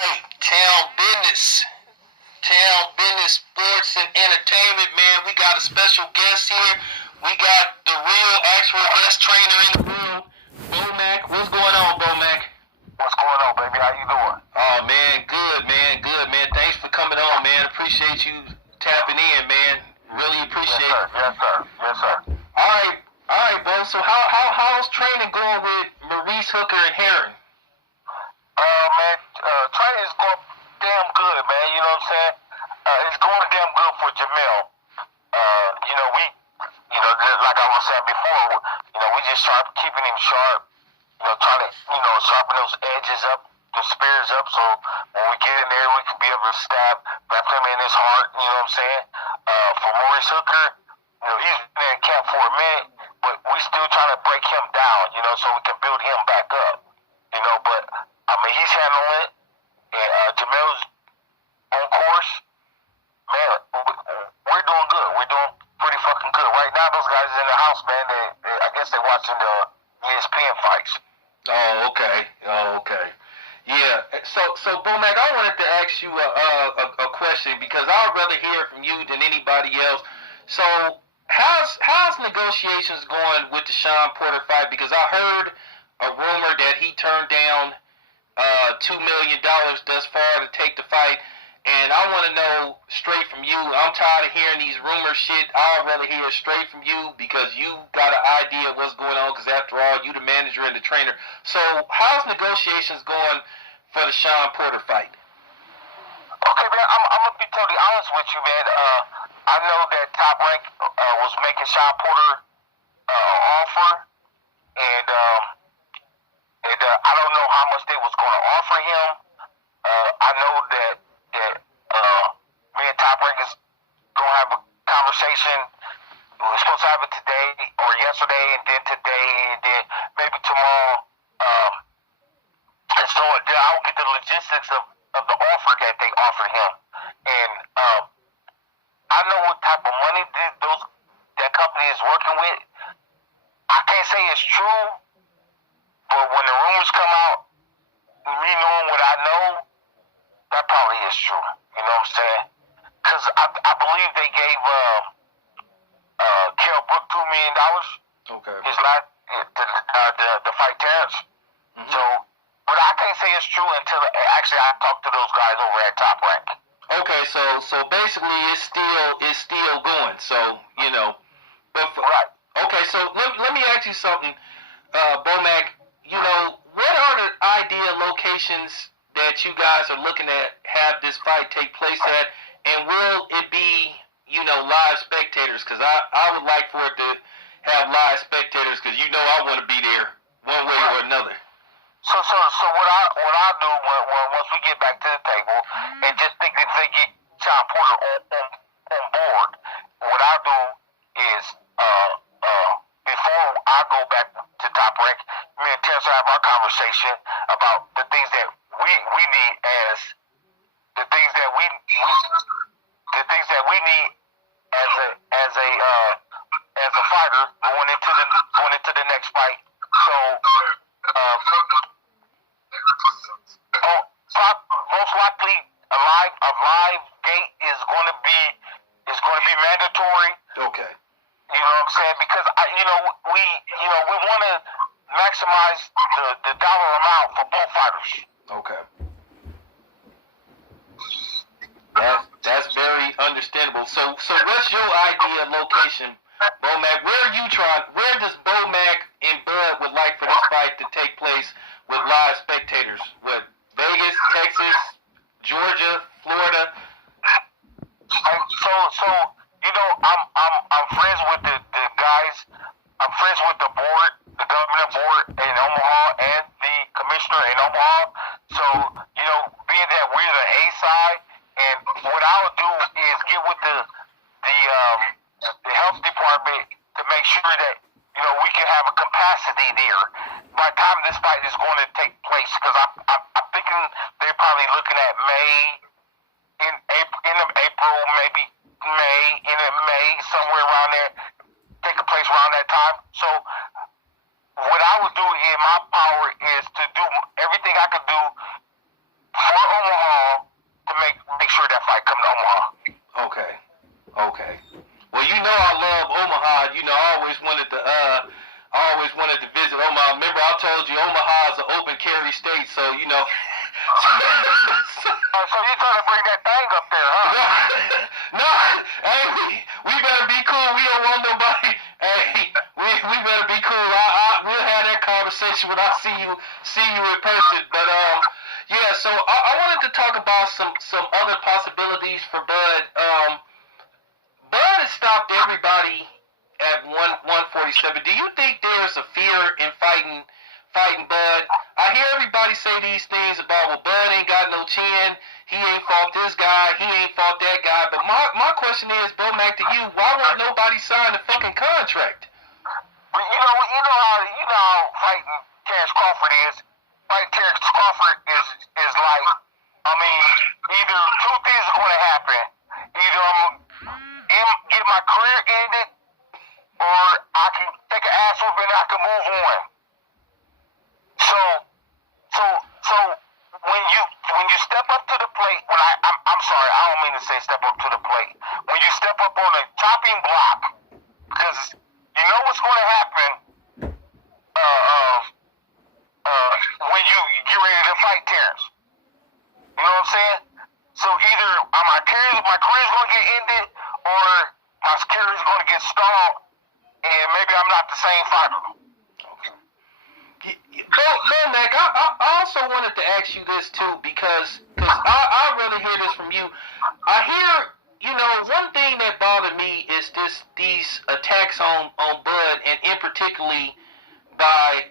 Hey, Town Business Sports and Entertainment, man. We got a special guest here. We got the real, actual best trainer in the world, Bomac. What's going on, Bomac? What's going on, baby? How you doing? Oh, man, good, man. Thanks for coming on, man. Appreciate you tapping in, man. Really appreciate it. Yes, sir. All right, bro. So how's training going with Maurice Hooker and Heron? Man, training is going damn good, man. You know what I'm saying? It's going damn good for Jamel. Like I was saying before, we just keeping him sharp. Trying to, sharpen those edges up, the spears up, so when we get in there, we can be able to stab, wrap him in his heart. You know what I'm saying? For Maurice Hooker, he's been in camp for a minute, but we still trying to break him down, so we can build him back up. But I mean, he's handling it, and Jamel's on course. Man, we're doing good. We're doing pretty fucking good. Right now, those guys in the house, man, I guess they're watching the ESPN fights. Oh, okay. Yeah. So Bomac, I wanted to ask you a question because I'd rather hear from you than anybody else. So how's negotiations going with the Sean Porter fight? Because I heard a rumor that he turned down $2 million thus far to take the fight. And I want to know straight from you. I'm tired of hearing these rumor shit. I'd rather hear it straight from you because you got an idea of what's going on. Because after all, you the manager and the trainer. So how's negotiations going for the Sean Porter fight? Okay, man. I'm gonna be totally honest with you, man. I know that Top Rank was making Sean Porter offer, and I don't know how much they was going to offer him. I know that me and Top Rank is gonna have a conversation. We were supposed to have it today or yesterday, and then today, and then maybe tomorrow. And so I'll get the logistics of the offer that they offered him, and I know what type of money that company is working with. I can't say it's true, but when the rumors come out, me knowing what I know, that probably is true. You know what I'm saying? Because I believe they gave Kell Brook $2 million. Okay. It's not the fight Terrence. Mm-hmm. So, but I can't say it's true until actually I talked to those guys over at Top Rank. Okay, so basically it's still going. So right. Okay, so let me ask you something, Bomac. What are the ideal locations that you guys are looking at have this fight take place at, and will it be live spectators? Because I would like for it to have live spectators because I want to be there one way or another. So what I do when once we get back to the table and just think if they get Sean Porter on board, what I do is before I go back to Top Rank, me and Terrence have our conversation about the things that we need as the things that we need as a fighter going into the next fight. So most likely a live gate is going to be mandatory. Okay. You know what I'm saying? Because we want to maximize the dollar amount for both fighters. Okay. That's very understandable. So what's your ideal location, Bomac? Where does Bomac and Bud would like for this fight to take place with live spectators? What, Vegas, Texas, Georgia, Florida? I'm friends with the guys. I'm friends with the board, the government board in Omaha, and the commissioner in Omaha. So being that we're the A side, and what I'll do is get with the health department to make sure that we can have a capacity there by the time this fight is going to take place. Because I'm thinking they're probably looking at in April, maybe May, somewhere around there, taking place around that time. So what I would do in my power is to do everything I could do for Omaha So you trying to bring that thing up there, huh? No, hey, we better be cool. We don't want nobody. Hey, we better be cool. We'll have that conversation when I see you in person. But yeah. So I wanted to talk about some other possibilities for Bud. Bud has stopped everybody at 147. Do you think there's a fear in fighting Bud? I hear everybody say these things about, well, Bud ain't got no chin. He ain't fought this guy. He ain't fought that guy. But my question is, Bomac, to you, why won't nobody sign a fucking contract? But you know how fighting Terrence Crawford is. Fighting Terrence Crawford is like, I mean, either two things are going to happen. Either I'm get my career ended, or I can take an ass whooping and I can move on. So when you step up to the plate, I'm sorry, I don't mean to say step up to the plate. When you step up on a chopping block, because you know what's going to happen when you get ready to fight Terrence. You know what I'm saying? So either my career's going to get ended, or my career's going to get stalled, and maybe I'm not the same fighter. Bomac, I also wanted to ask you this too, because I really hear this from you. I hear, one thing that bothered me is these attacks on Bud, and in particularly by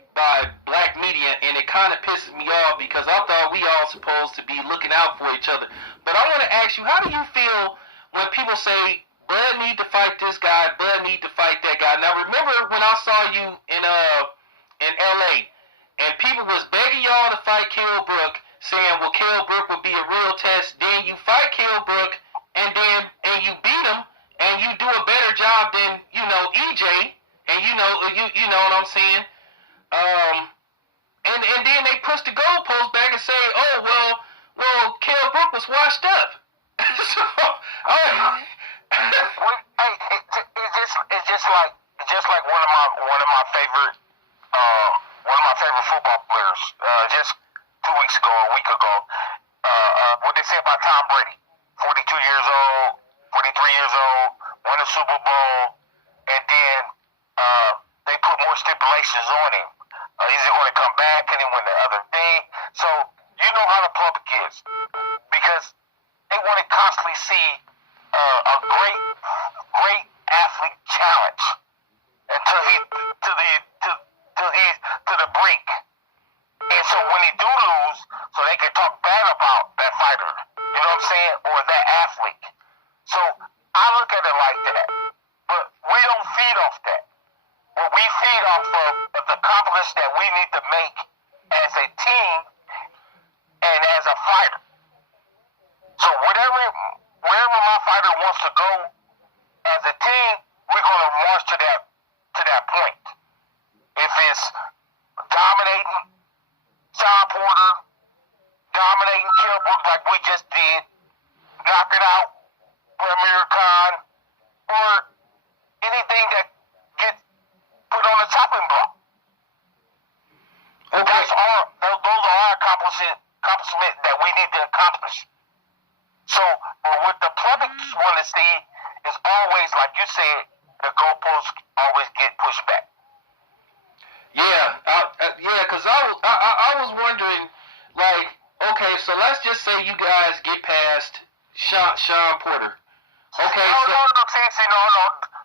black media, and it kind of pisses me off because I thought we all supposed to be looking out for each other. But I want to ask you, how do you feel when people say Bud need to fight this guy, Bud need to fight that guy? Now remember when I saw you in LA, and people was begging y'all to fight Kell Brook, saying, well, Kell Brook would be a real test. Then you fight Kell Brook, and you beat him, and you do a better job than EJ, and you know what I'm saying. And then they push the goalpost back and say, oh well, Kell Brook was washed up. So, it's just like one of my favorite football players. Just 2 weeks ago, a week ago, what they say about Tom Brady, 42 years old, 43 years old, won a Super Bowl, and then they put more stipulations on him. Is he going to come back? Can he win the other thing? So you know how the public is, because they want to constantly see a great athlete challenge until he's to the brink. And so when he do lose, so they can talk bad about that fighter, you know what I'm saying, or that athlete. So I look at it like that, but we don't feed off that. What we feed off of is the accomplishments that we need to make as a team and as a fighter. So wherever my fighter wants to go as a team, we're going to march to that point. If it's dominating Sean Porter, dominating Kell Brook like we just did, knocking out Premier Khan, or anything that gets put on the chopping block. Okay. Those are our accomplishments that we need to accomplish. So what the public want to see is always, like you said, the goalposts always get pushed back. Yeah, because I was wondering, like, okay, so let's just say you guys get past Sean Porter. Okay.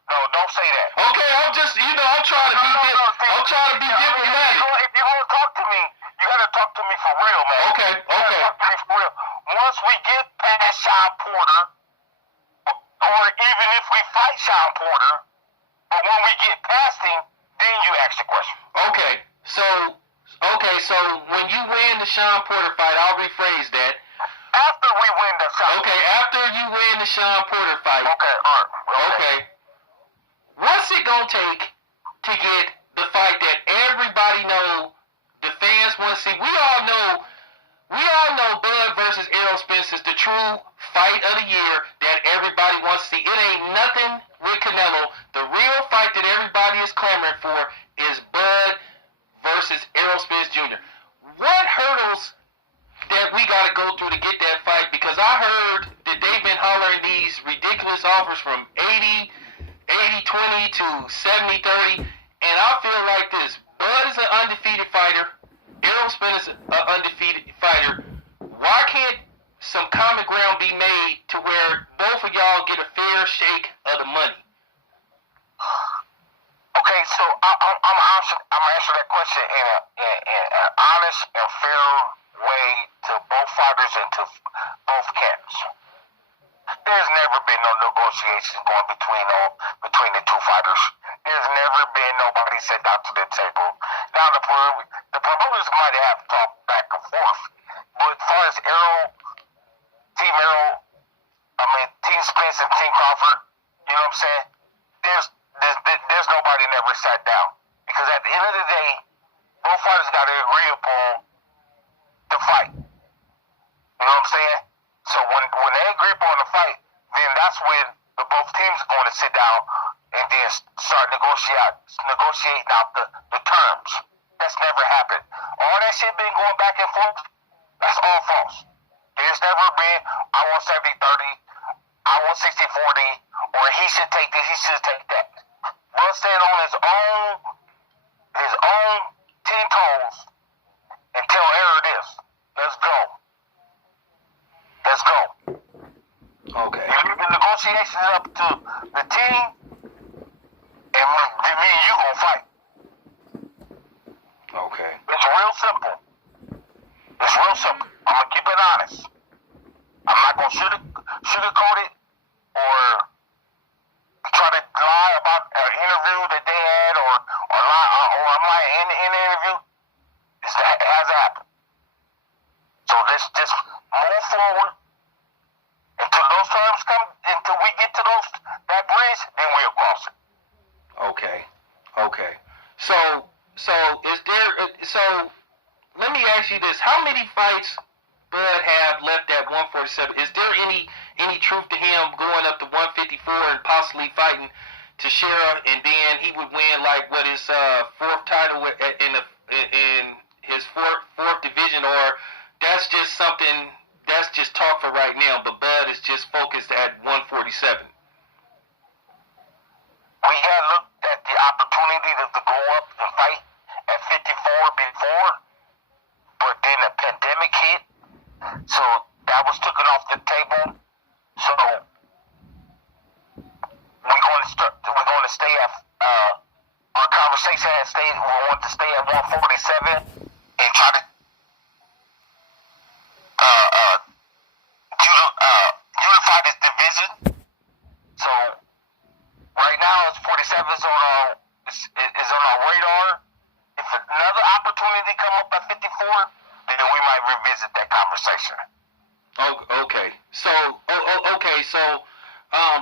No, don't say that. Okay, I'm just, I'm trying to be diplomatic. If you want to talk to me, you got to talk to me for real, man. Okay. Talk to me for real. Once we get past Sean Porter, or even if we fight Sean Porter, but when we get past him, then you ask the question. So when you win the Sean Porter fight, I'll rephrase that. After we win the Sean. Okay, after you win the Sean Porter fight. Okay, all right. Okay. What's it gonna take to get the fight that everybody know, the fans want to see? We all know Bud versus Errol Spence is the true fight of the year that everybody wants to see. It ain't nothing with Canelo. The real fight that everybody is clamoring for is Bud versus Errol Spence Jr. What hurdles that we got to go through to get that fight? Because I heard that they've been hollering these ridiculous offers from 80-20 to 70-30, and I feel like this. Bud is an undefeated fighter. Errol Spence is an undefeated fighter. Why can't some common ground be made to where both of y'all get a fair shake of the money? Okay, so I'm answering that question in an honest and fair way to both fighters and to both camps. There's never been no negotiations going between the two fighters. There's never been nobody sat down to the table. Now the promoters might have talked back and forth, but as far as Team Spence and Team Crawford, you know what I'm saying? There's nobody never sat down, because at the end of the day, both fighters got to agree upon the fight. You know what I'm saying? So when they agree upon the fight, then that's when the both teams are going to sit down and then start negotiating out the terms. That's never happened. All that shit been going back and forth, that's all false. There's never been, I want 70-30, I want 60-40, or he should take this, he should take that. Bud stand on his own 10 toes and tell Errol this. Let's go. Let's go. Okay. You leave the negotiations up to the team, and me and you gonna fight. Okay. It's real simple. It's real simple. I'm gonna keep it honest. I'm not gonna sugarcoat it or try to lie about an interview that they had, or I'm lying in the interview. It has happened. So let's just move forward until those terms come, until we get to that bridge, then we'll cross it. Okay. So is there? So let me ask you this: how many fights Bud have left at 147? Is there any truth to him going up to 154 and possibly fighting Teixeira, and then he would win like what his fourth title in his fourth division, or that's just something that's just talk for right now? But Bud is just focused at 147. We had looked at the opportunity to go up and fight at 54 before, but then the pandemic hit, so that was taken off the table. So we're going to stay at our conversation has stayed. We want to stay at 147 and try to unify this division. So right now, it's 47 is on our radar. If another opportunity come up at 54, then we might revisit that conversation. Okay. So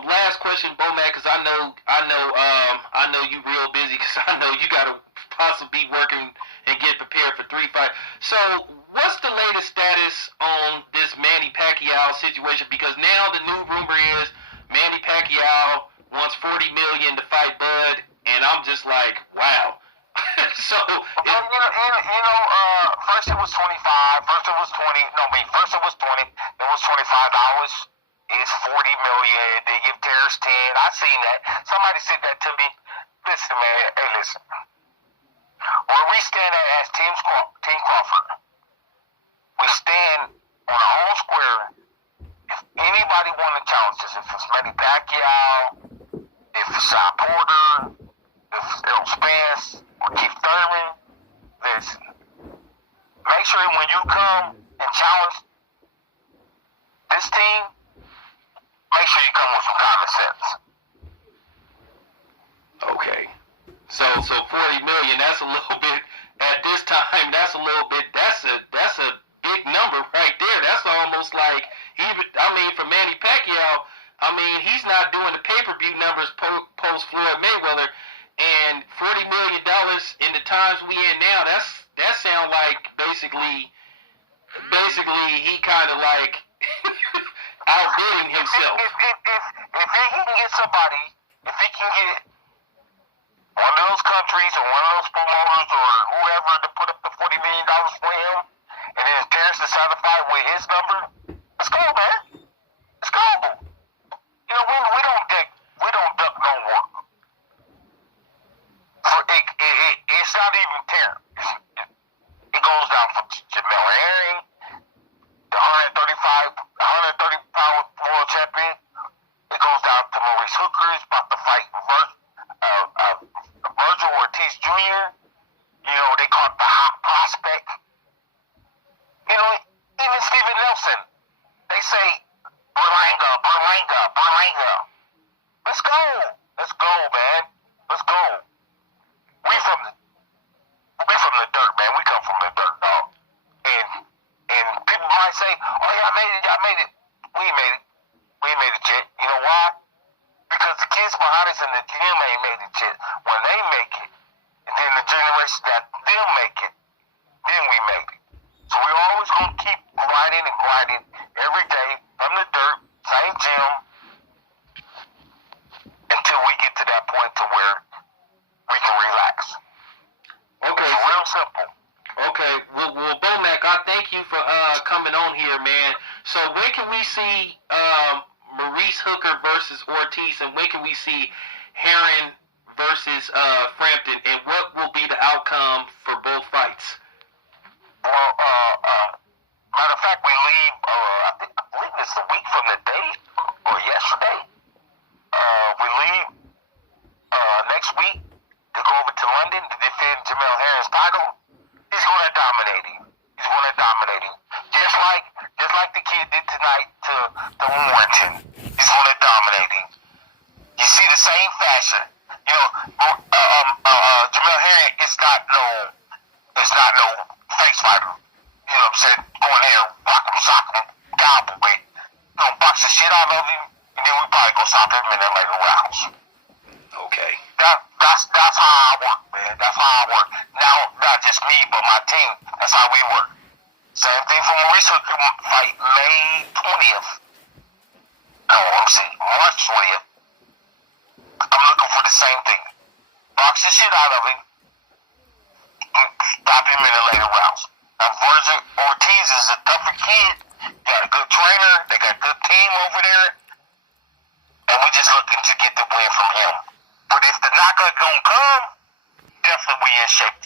last question, Bomac, because I know you real busy, because I know you gotta possibly be working and get prepared for 3 fights. So what's the latest status on this Manny Pacquiao situation? Because now the new rumor is Manny Pacquiao wants $40 million to fight Bud, and I'm just like, wow. So first it was 25. First it was 20. No, wait. First it was 20. It was $25. It's $40 million. They give Terrence 10. I seen that. Somebody said that to me. Listen, man. Hey, listen. Where we stand at as Team Crawford, we stand on our own square. If anybody want to challenge us, if it's Manny Pacquiao, if it's Sean Porter, if it's Errol Spence or Keith Thurman, listen. Make sure when you come and challenge this team, make sure you come with some common sense. Okay. So $40 million, that's a little bit at this time. That's a big number right there. That's almost like, even, I mean, for Manny Pacquiao, I mean, he's not doing the pay-per-view numbers post Floyd Mayweather, and $40 million in the times we in now, that sound like basically he kind of like outbidding himself. If he can get somebody, if he can get one of those countries or one of those promoters or whoever to put up the $40 million for him, and then Terrence decided to fight with his number, let's go, man. Let's go. You know, we don't duck no work. It's not even Terrence. It goes down for Jamel Herring, the 130-pound world champion. It goes down to Maurice Hooker, is about to fight Virgil Ortiz Jr. You know, they call it the hot prospect. You know, even Steven Nelson, they say, Berlanga. Let's go, man. Let's go. We from the dirt, man. We come from the dirt, dog. And people might say, oh, y'all made it. We ain't made it yet. You know why? Because the kids behind us in the gym ain't made it yet. When they make it, and then the generation that them make it, then we make it. So we always gonna keep grinding every day from the dirt, same gym, until we get to that point to where we can relax. Okay. It's real simple. Okay. Well, Bomac, I thank you for coming on here, man. So when can we see Maurice Hooker versus Ortiz, and when can we see Herring versus Frampton, and what will be the outcome for both fights? Well, matter of fact, we leave, I believe it's a week from the day, or yesterday. We leave next week to go over to London to defend Jamel Herring's title. He's going to dominate him. Just like the kid did tonight to Warrington. He's going to dominate him. You see the same fashion. You know, Jamel Herring is not no face fighter. You know what I'm saying? Going there, rock him, sock him, cowboy. You know, box the shit out of him, and then we probably go stop him in the later rounds. Okay. That's how I work, man. That's how I work. Now, not just me, but my team. That's how we work. Same thing for Maurice Hooker fight May 20th. No, March 20th. I'm looking for the same thing. Box the shit out of him. Stop him in the later rounds. Now, Virgil Ortiz is a tougher kid. Got a good trainer. They got a good team over there. And we're just looking to get the win from him. But if the knockout don't come, definitely we in shape